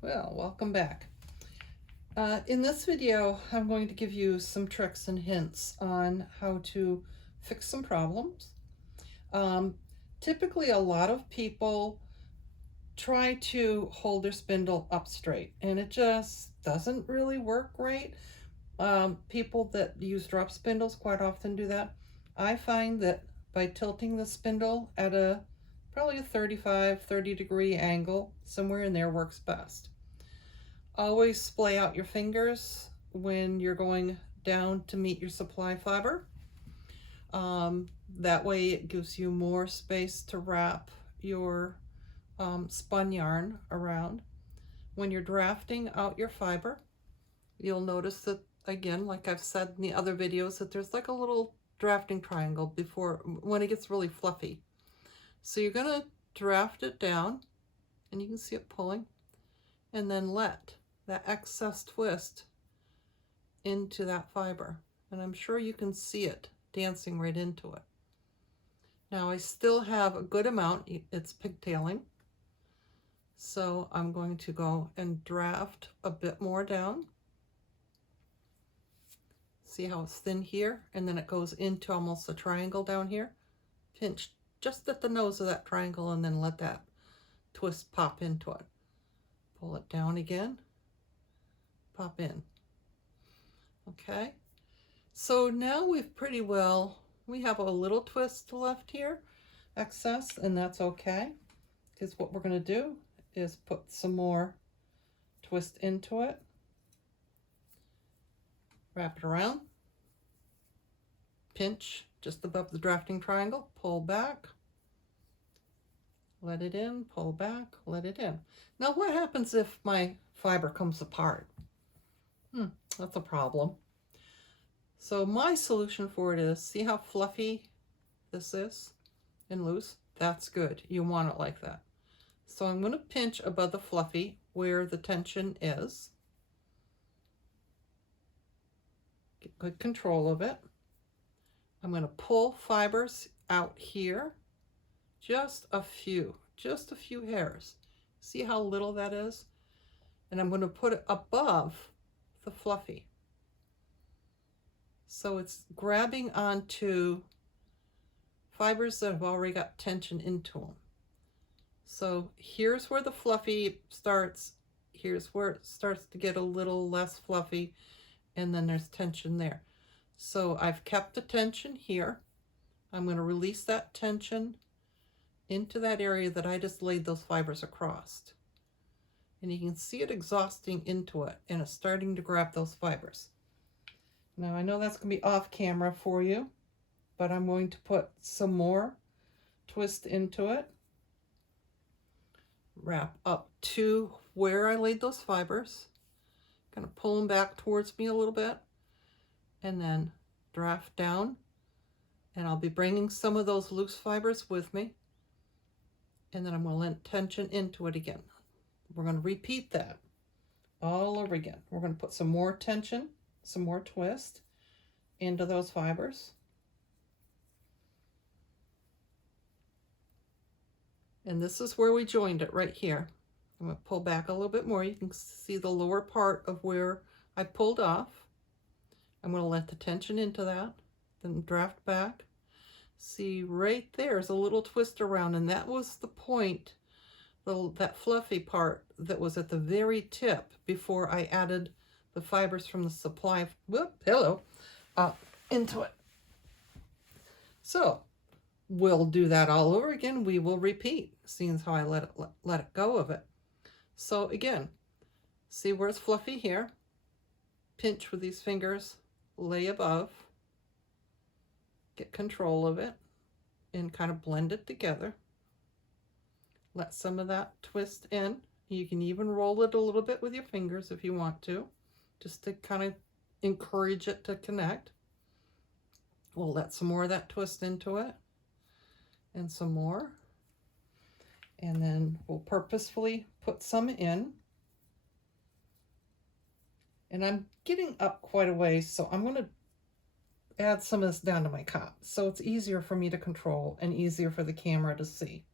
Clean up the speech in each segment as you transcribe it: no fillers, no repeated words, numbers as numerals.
Well, welcome back. In this video, I'm going to give you some tricks and hints on how to fix some problems. Typically, a lot of people try to hold their spindle up straight, and it just doesn't really work right. People that use drop spindles quite often do that. I find that by tilting the spindle at probably a 30 degree angle, somewhere in there works best. Always splay out your fingers when you're going down to meet your supply fiber. That way it gives you more space to wrap your spun yarn around. When you're drafting out your fiber, you'll notice that, again, like I've said in the other videos, that there's like a little drafting triangle before when it gets really fluffy. So you're going to draft it down, and you can see it pulling, and then let that excess twist into that fiber. And I'm sure you can see it dancing right into it. Now I still have a good amount, it's pigtailing. So I'm going to go and draft a bit more down. See how it's thin here? And then it goes into almost a triangle down here. Pinch just at the nose of that triangle and then let that twist pop into it. Pull it down again. Pop in. Okay, so now we have a little twist left here, excess, and that's okay, because what we're going to do is put some more twist into it, wrap it around, pinch just above the drafting triangle, pull back, let it in, pull back, let it in. Now what happens if my fiber comes apart? That's a problem. So my solution for it is, see how fluffy this is and loose? That's good. You want it like that. So I'm going to pinch above the fluffy where the tension is. Get good control of it. I'm going to pull fibers out here. Just a few hairs. See how little that is? And I'm going to put it above the fluffy. So it's grabbing onto fibers that have already got tension into them. So here's where the fluffy starts. Here's where it starts to get a little less fluffy, and then there's tension there. So I've kept the tension here. I'm going to release that tension into that area that I just laid those fibers across. And you can see it exhausting into it, and it's starting to grab those fibers. Now I know that's going to be off camera for you, but I'm going to put some more twist into it. Wrap up to where I laid those fibers. Kind of pull them back towards me a little bit, and then draft down. And I'll be bringing some of those loose fibers with me. And then I'm going to let tension into it again. We're going to repeat that all over again. We're going to put some more tension, some more twist into those fibers. And this is where we joined it, right here. I'm going to pull back a little bit more. You can see the lower part of where I pulled off. I'm going to let the tension into that, then draft back. See, right there's a little twist around, and that was the point, that fluffy part that was at the very tip before I added the fibers from the supply pillow into it. So we'll do that all over again. We will repeat, seeing as how I let it go of it. So again, see where it's fluffy here? Pinch with these fingers, lay above, get control of it, and kind of blend it together. Let some of that twist in. You can even roll it a little bit with your fingers if you want to, just to kind of encourage it to connect. We'll let some more of that twist into it, and some more. And then we'll purposefully put some in. And I'm getting up quite a ways, so I'm going to add some of this down to my cup, so it's easier for me to control and easier for the camera to see.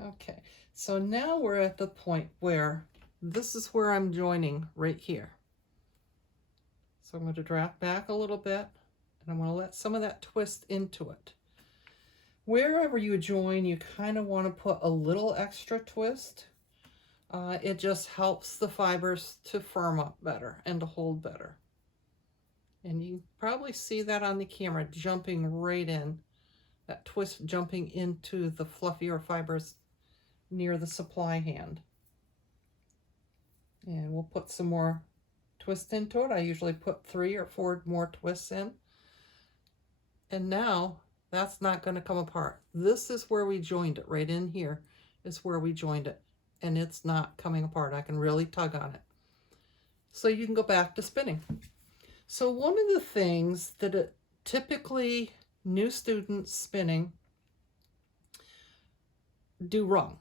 Okay, So now we're at the point where this is where I'm joining right here. So I'm going to draft back a little bit, and I'm going to let some of that twist into it. Wherever you join, you kind of want to put a little extra twist. It just helps the fibers to firm up better and to hold better. And you probably see that on the camera, jumping right in, that twist jumping into the fluffier fibers near the supply hand. And we'll put some more twist into it. I usually put 3 or 4 more twists in. And now that's not going to come apart. This is where we joined it. Right in here is where we joined it. And it's not coming apart. I can really tug on it. So you can go back to spinning. So one of the things that typically new students spinning do wrong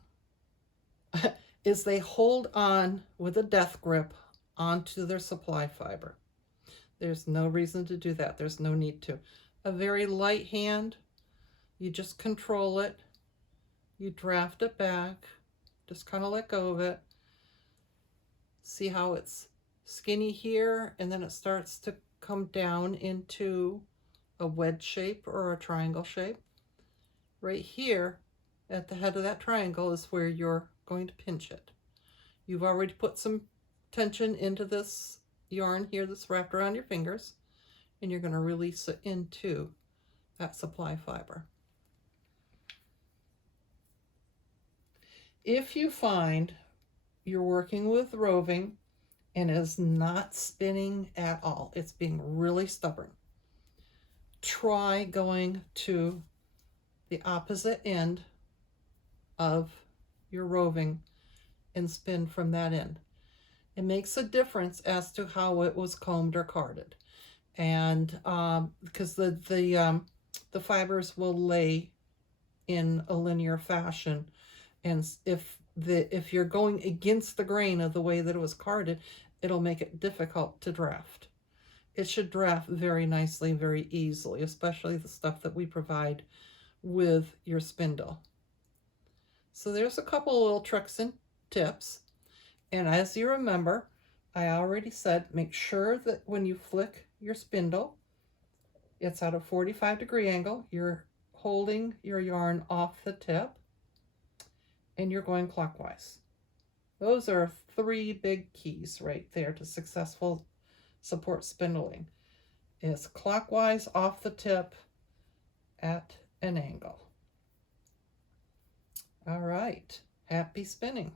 is they hold on with a death grip onto their supply fiber. There's no reason to do that. There's no need to. A very light hand, you just control it, you draft it back, just kind of let go of it. See how it's skinny here, and then it starts to come down into a wedge shape or a triangle shape. Right here at the head of that triangle is where you're going to pinch it. You've already put some tension into this yarn here that's wrapped around your fingers, and you're going to release it into that supply fiber. If you find you're working with roving and is not spinning at all, it's being really stubborn, try going to the opposite end of your roving and spin from that end. It makes a difference as to how it was combed or carded, and because the fibers will lay in a linear fashion, and if you're going against the grain of the way that it was carded, it'll make it difficult to draft. It should draft very nicely, very easily, especially the stuff that we provide with your spindle. So there's a couple of little tricks and tips. And as you remember, I already said, make sure that when you flick your spindle, it's at a 45-degree angle. You're holding your yarn off the tip, and you're going clockwise. Those are 3 big keys right there to successful support spindling. It's clockwise off the tip at an angle. All right, happy spinning.